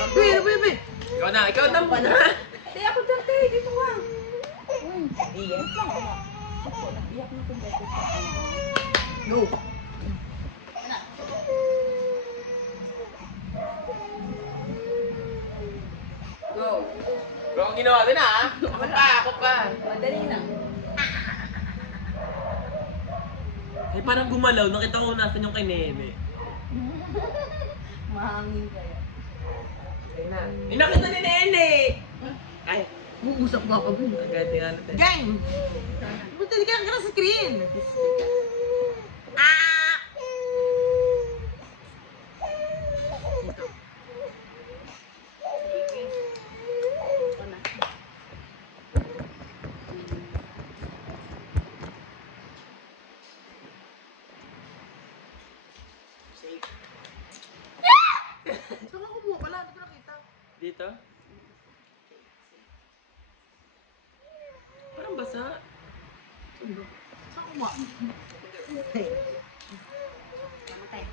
Uy. Ikaw na pa na. Hindi ako dati, dito ka. Iyan lang ako. Ako, naiyak na kung dito pa. Go. Go. Bro, ang ginawa din ah. Ako pa. Madali lang. Ay, parang gumalaw. Nakita ko nasan yung kay Neme. Mahangin kayo. Ay, nakita ni Nene! Ay, Uusap mo ako dun. agad nga natin. Gang! Punta di ka sa screen. Ako na. Safe. Saan ka kumuha pala? Hindi ko nakita. Dito? Parang basa. Saan kumuha? Mamatay.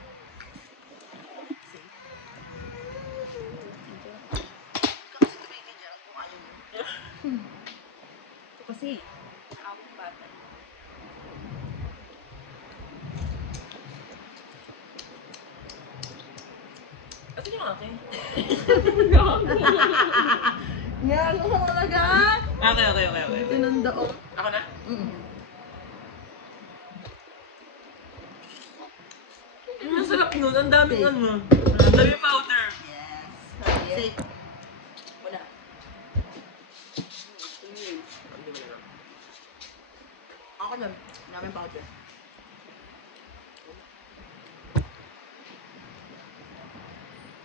Kasi tumingin dyan kung ayaw mo. Ito kasi, ako bata. Ito yung akin. Yan, ako talaga. Okay. Tinanda ko. Ako na? Ang sarap nun. Ang daming ano. Ang daming powder. Yes. Sabi, Safe. wala. Ako nun. Daming powder.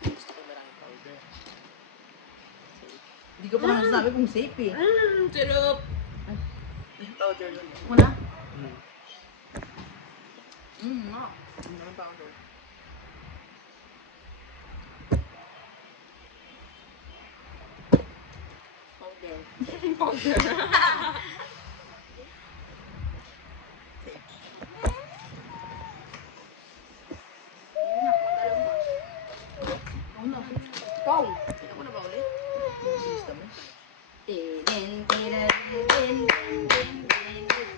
Gusto ko maraming powder. Hindi ko pa nasasabi kung safe eh. Sarap! Powder nun. Ako na? Nga. Daming powder. Powder. Ako na. Ikaw. Ako na ba ulit? System mo. Tinin, tinin, tinin, tinin, tinin.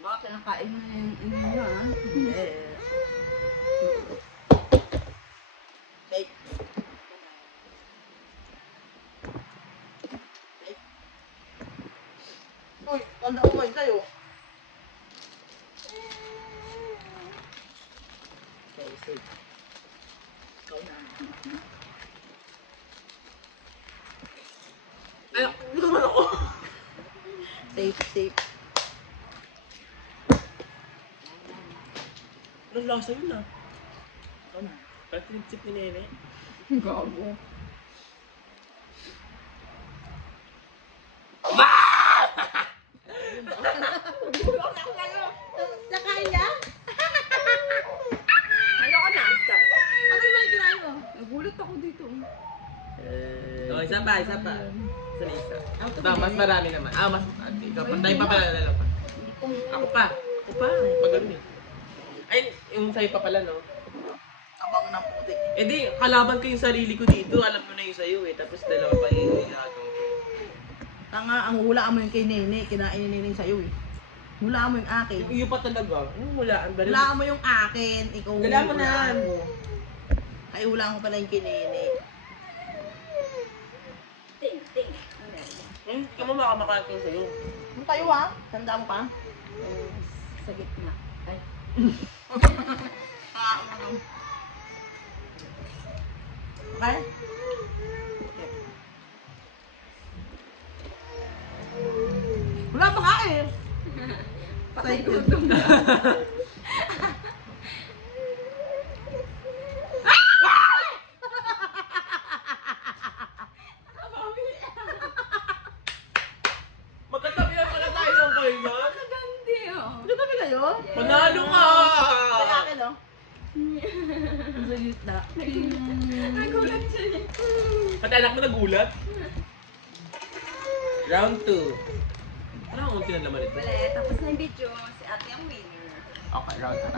Bakit nakain mo na yung ino nyo ah? Eh. Safe. Safe. Uy, tanda ko kayo sa'yo. Okay, safe. Ikaw na. Ay, hindi naman ako. Safe. Anong lasa yun ah? Ikaw na. Parang tinipsip ni Nene. Gago. Nakain niya? Ayoko na. Ano ba yung kinain mo? Nagulat ako dito. Oh, isa pa. Isa na isa. Ako to, Ba, mas Nene. marami naman. Mas ikaw pa. Tayo pa pala na lang pa. Hindi ko. Ako pa. Pag ano eh. Ay, yung sa'yo pa pala, no? Abang ng puti. Eh di, kalaban ko yung sarili ko dito. Alam mo na yung sa'yo eh. Tapos dalawa pa yung ilagaw ko. Tanga, ang hulaan mo yung kay Nene. Kinain ni Nene sa'yo eh. Hulaan mo yung akin. Yung iyo pa talaga. Anong hulaan? Hulaan mo yung akin. Ikaw Hulaan mo na. hulaan mo. Ay, hulaan ko pala yung kay Nene. Ting. Ikaw mo makamakain sa'yo. Ano tayo ha? Tanda mo pa? Sa gitna. Ay. Okay? Wala pa nga eh. Patay Excited. gutom na. Magkatabihan pala tayo ng kayo. Gandi oh. Katabi kayo? Panalo ka! Kaya akin oh. Ang salit na. Nagulat siya niya. Pati anak mo nagulat? Round 2. Ano ang unti na laman ito? Wala, tapos na yung video. Si ate ang winner. Okay, round 2.